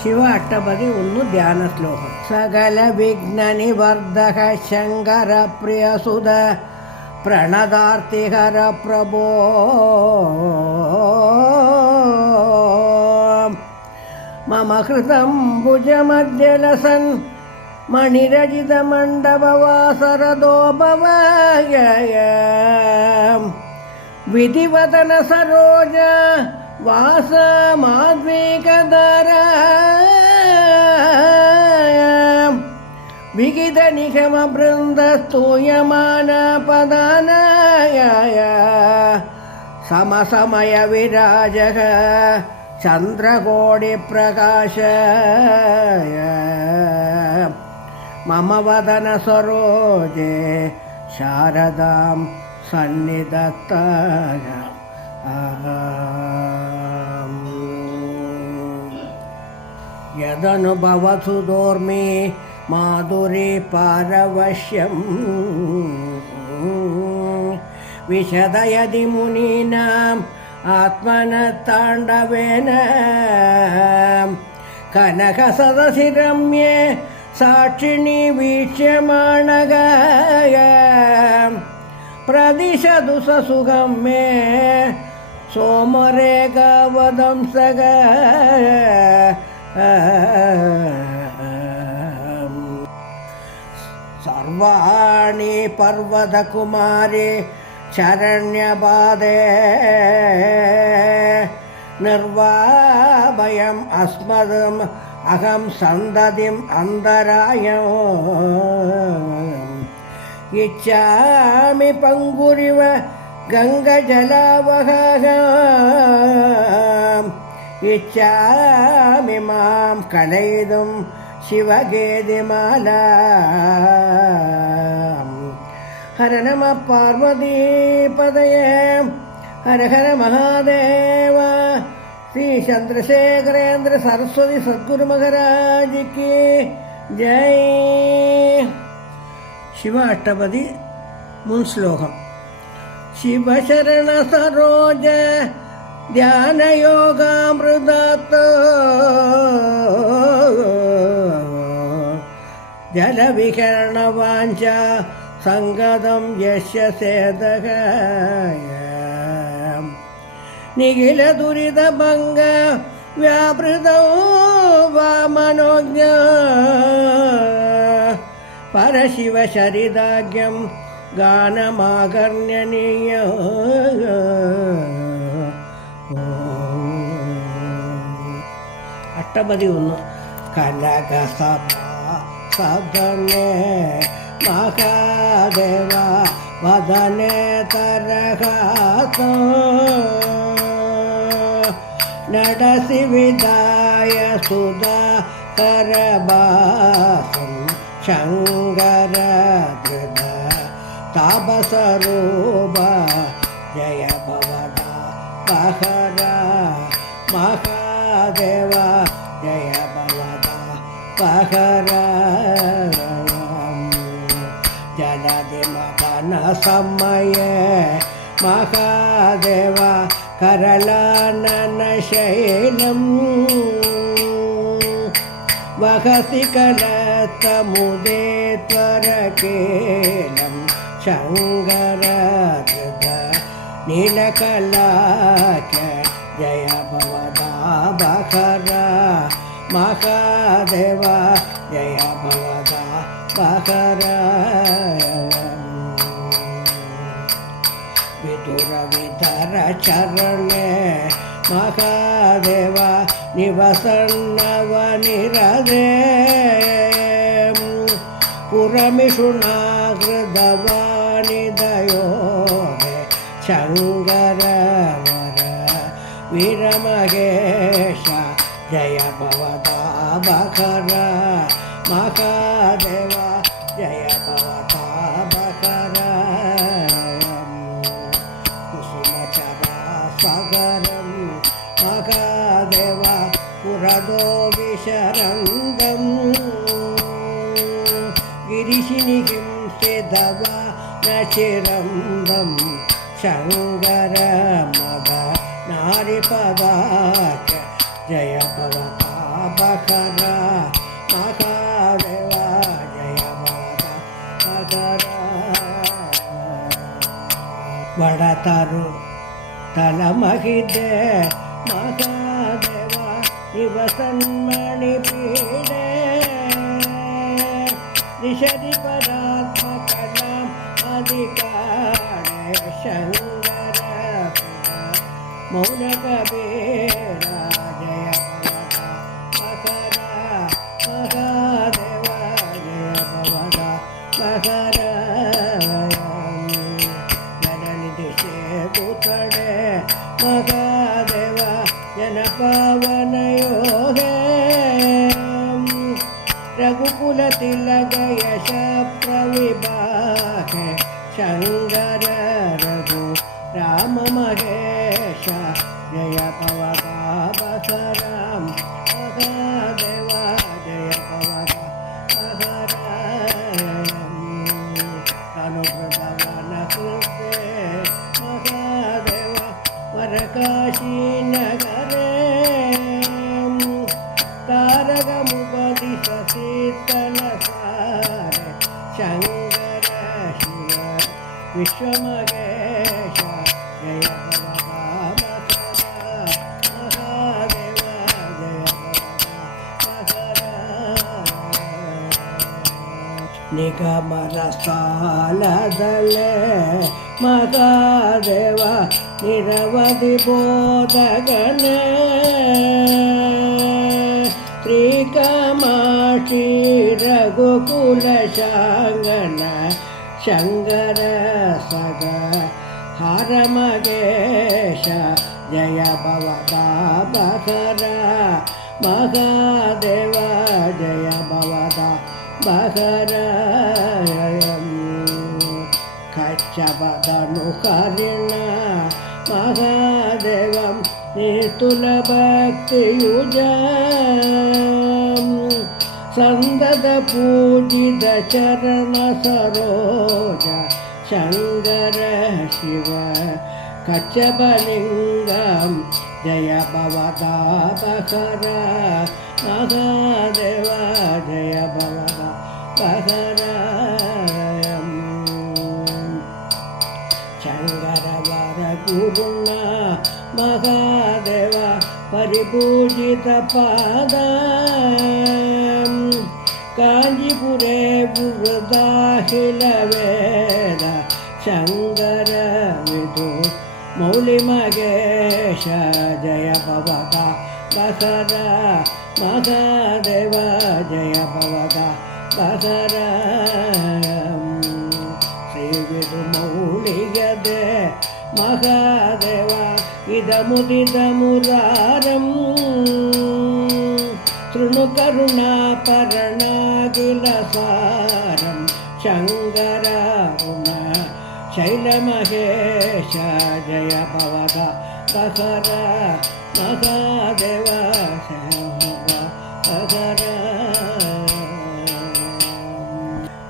ಶಿವ ಅಷ್ಟಪದಿ ಒಂದು ಧ್ಯಾನ ಶ್ಲೋಕ. ಸಕಲ ವಿಘ್ನ ನಿವರ್ಧಕ ಶಂಕರ ಪ್ರಿಯ ಸುಧ ಪ್ರಣದಾರ್ತಿಹರ ಪ್ರಭೋ ಮಮ ಕೃತಂ ಭುಜ ಮಧ್ಯ ಲಸನ್ ಮಣಿರಜಿತ ಮಂಡಪವಾಸರದೋಭವಾಯ ವಿಧಿವದನ ಸರೋಜ ವಾಸ ಮಾದ್ವಿಕದರ ವಿಗಿತ ನಿಗಮ ಬೃಂದ ಸ್ತೂಯಮಾನ ಪದಾನಾಯ ಸಮಸಮಯ ವಿರಾಜಕ ಚಂದ್ರಕೋಡಿ ಪ್ರಕಾಶ ಮಮ ವದನ ಸರೋಜೆ ಶಾರದಾಂ ಸನ್ನಿಧತ್ತಾಯ ಯದನುಭವಸು ದೋರ್ಮಿ ಮಾಧುರಿ ಪಾರವಶ್ಯಂ ವಿಶದಯದಿ ಮುನೀನಾಂ ಆತ್ಮನ ತಾಂಡವೇನ ಕನಕ ಸದಸಿ ರಮ್ಯೆ ಸಾಕ್ಷಿಣಿ ವೀಕ್ಷ್ಯಮಾಣಗಾಯ ಪ್ರದಿಶದು ಸಸುಗಂ ಮೇ ಸೋಮರೇಖ ವದಂಸಗ ಸರ್ವಾಣಿ ಪರ್ವತ ಕುಮಾರಿ ಶರಣ್ಯಪಾದೆ ನಿರ್ವಾಭಯಂ ಅಸ್ಮದಂ ಅಹಂ ಸಂದತಿಂ ಅಂತರಾಯಂ ಇಚ್ಛಾಮಿ ಪಂಗುರಿವ ಗಂಗಜಲವಹಂ ಇಚ್ಛಾಮಿ ಮಾಂ ಕಲಯಿದುಂ ಶಿವಗೇದಿಮಾಲಾ ಹರ ನಮ ಪಾರ್ವತೀಪದಯೇ ಹರ ಹರ ಮಹಾದೇವ ಶ್ರೀ ಚಂದ್ರಶೇಖರೇಂದ್ರ ಸರಸ್ವತಿ ಸದ್ಗುರು ಮಹಾರಾಜ್ ಕಿ ಜೈ. ಶಿವ ಅಷ್ಟಪದಿ ಮುನ್ಶ್ಲೋಕಂ. ಶಿವಶರಣ ಸರೋಜ ಧ್ಯಾನ ಯೋಗಾಮೃತ ಜಲ ವಿಕರಣ ವಾಂಚ ಸಂಗದಂ ಯಶ್ಯ ಸೇದಗಾಯ ನಿಖಿಲ ದುರಿತ ಭಂಗ ವ್ಯಾಪೃತೋ ವಾಮನೋಜ್ಞ ಪರಶಿವ ಶರಿದಾಗ್ಯಂ ಗಾನಮಾಕರ್ಣ್ಯನೀಯ ಅಷ್ಟಪದಿ ಒಂದು. ಕನಕ ಸದನೆ ಮಹಾದೇವ ವದನೆ ತರಗಾತ ನಡೆಸಿ ವಿದಾಯ ಸುಧಾ ಕರಬಾಸಂ ಶಂಕರ ಧೃತ ತಾಪಸರೂಪ ಜಯ ಭವದ ಬಹರ ಮಹಾದೇವ ಜಯ ಭವದ ಬಹರ ಜಲದಿ ಮಗನ ಸಮಯ ಮಹಾದೇವ ಕರಳಾನನ ಶೈಲಂ ವಹಸಿ ಕಲತ ಮುದೇ ತ್ವರಕೇಲಂ ಶಂಕರ ಧೃತ ನೀಲಕಲಾಕ ಜಯ ಭವದ ಬಹರ ಮಹಾದೇವ ಜಯ ಭವದ ಬಹರ ವಿದುರ ವಿಧರ ಚರಣೆ ಮಹಾದೇವ ನಿವಸನ್ನವನಿರದೆ ಪುರಮಿಷುಣಾಗೃದವಾನಿದಯೋರೆ ಶಂಕರ ವರ ವೀರಮಹೇಶ ಜಯ ಭವದ ಬಹರ ಮಹಾದೇವ ಜಯ ಭವದ ಬಹರ ಕುಸುಮಚರ ಸಾಗರಂ ಮಹಾದೇವ ಪುರದೋ ವಿಶರಂಗಂ ಗಿರಿಶಿನಿ ಹಿಂಸಿದವ ನಚಿರಂದಂ ಶಂಕರ ಮದ ನಾರಿಪದಾಚ ಜಯ ಭವತಾ ಬಕರ ಮಹಾದೇವ ಜಯ ಬಕರ ಬಡತರು ತಲಮಹಿದೆ ಮಹಾದೇವ ಇವ ಸನ್ಮಣಿ ಪೀಡೆ ನಿಷದಿ ಪರಾತ್ಮಕನ ಅಧಿಕಾರೆ ಶಂಕರ ಮೌನ ಕಬೀರ ಜಯ ಭವದ ಮಹಾದೇವ ಜಯ ಭವದ ಮಕರ ಜನನಿಧಿ ಸೇತು ಕಡೆ ಮಹಾದೇವ ಜನ ಪಾವನ ಯೋಗೇ ರಘುಕುಲ ತಿಲಕ ಯಶ ಪ್ರವಿಭಾಗ ಶಂಕರ ರಘು ರಾಮ ಮಹೇಶ ಜಯ ಪವದ ಬಸರಾಮ ಮಹಾದೇವ ಜಯ ಪವದ ಅನುಭವನ ಕೃಪೆ ಮಹಾದೇವ ವರಕಾಶಿ ನಗರೇ ತಾರಕ ಮುಪದಿ ಶೀತಲ ಸಾರ ಶಂಕರ ಶಿವ ವಿಶ್ವಮಗೇಶ ಜಯ ಭವದ ಮಹಾದೇವ ಜಯ ಭವದ ನಿಗಮರ ಸಾಲದಲ್ಲೇ ಮಹಾದೇವ ನಿರವಧಿ ಬೋಧಗನೇ ಶ್ರೀಕಾಮಾಕ್ಷಿ ರಘುಕುಲ ಶಾಂಗನ ಶಂಕರ ಸಗ ಹರ ಮಗೇಶ ಜಯ ಭವದ ಬಕರ ಮಹಾದೇವ ಜಯ ಭವದ ಬಕರ ಕಚ್ಚಬದನು ಹರಿಣ ಮಹಾದೇವಂ ನಿತುಲ ಭಕ್ತಿಯುಜ ಸಂದದ ಪೂಜಿತ ಚರಣ ಸರೋಜ ಶಂಕರ ಶಿವ ಕಚ್ಚಬಲಿಂಗಂ ಜಯ ಭವದ ಬಕರ ಮಹಾದೇವ ಜಯ ಭವದ ಬಕರ ಶಂಕರ ವರ ಗುರುಣ ಮಹಾದೇವ ಪರಿಪೂಜಿತ ಪಾದ ಕಾಂಜಿಪುರೇ ವೃದಾಖಿಲ ವೇದ ಶಂಕರ ವಿದು ಮೌಲಿ ಮಗೇಶ ಜಯ ಭವದ ಬಕರ ಮಹಾದೇವ ಜಯ ಭವದ ಬಕರ ಶ್ರೀ ವಿದು ಮೌಳಿಗದೆ ಮಹಾದೇವ ಇದ ಮುದಿದ ಮುರಾರಂ ಶೃಣು ಕರುಣಾಪರಣಾಗಿಲ ಸಾರಂ ಶಂಕರ ಉಮ ಶೈಲ ಮಹೇಶ ಜಯ ಭವದ ಬಕರ ಮಹಾದೇವ ಬಕರ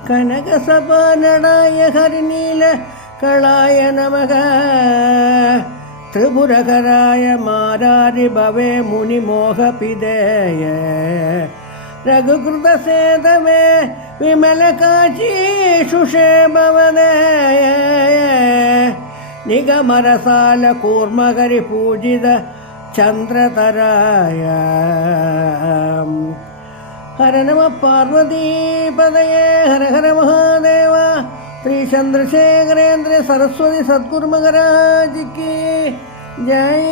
ಕನಕ ಸಪನಡಾಯ ಹರಿನೀಲ ಕಳಾಯ ನಮಃ ತ್ರಿಪುರಕರಾಯ ಮಾರಾರಿ ಭವೆ ಮುನಿ ಮೋಹ ಪಿದೇಯ ರಘುಕೃತ ಸೇತವೇ ವಿಮಲ ಕಾಚಿ ಶುಷೇ ಭವದೇಯ ನಿಗಮರ ಸಾಲ ಕೂರ್ಮಗರಿ ಪೂಜಿತ ಚಂದ್ರತರಾಯ ಹರ ನಮ ಪಾರ್ವತೀಪದಯೇ ಹರ ಹರ ಮಹಾದೇವ ಶ್ರೀ ಚಂದ್ರಶೇಖರೇಂದ್ರ ಸರಸ್ವತಿ ಸದ್ಗುರು ಮಹಾರಾಜ್ ಕಿ ಜೈ.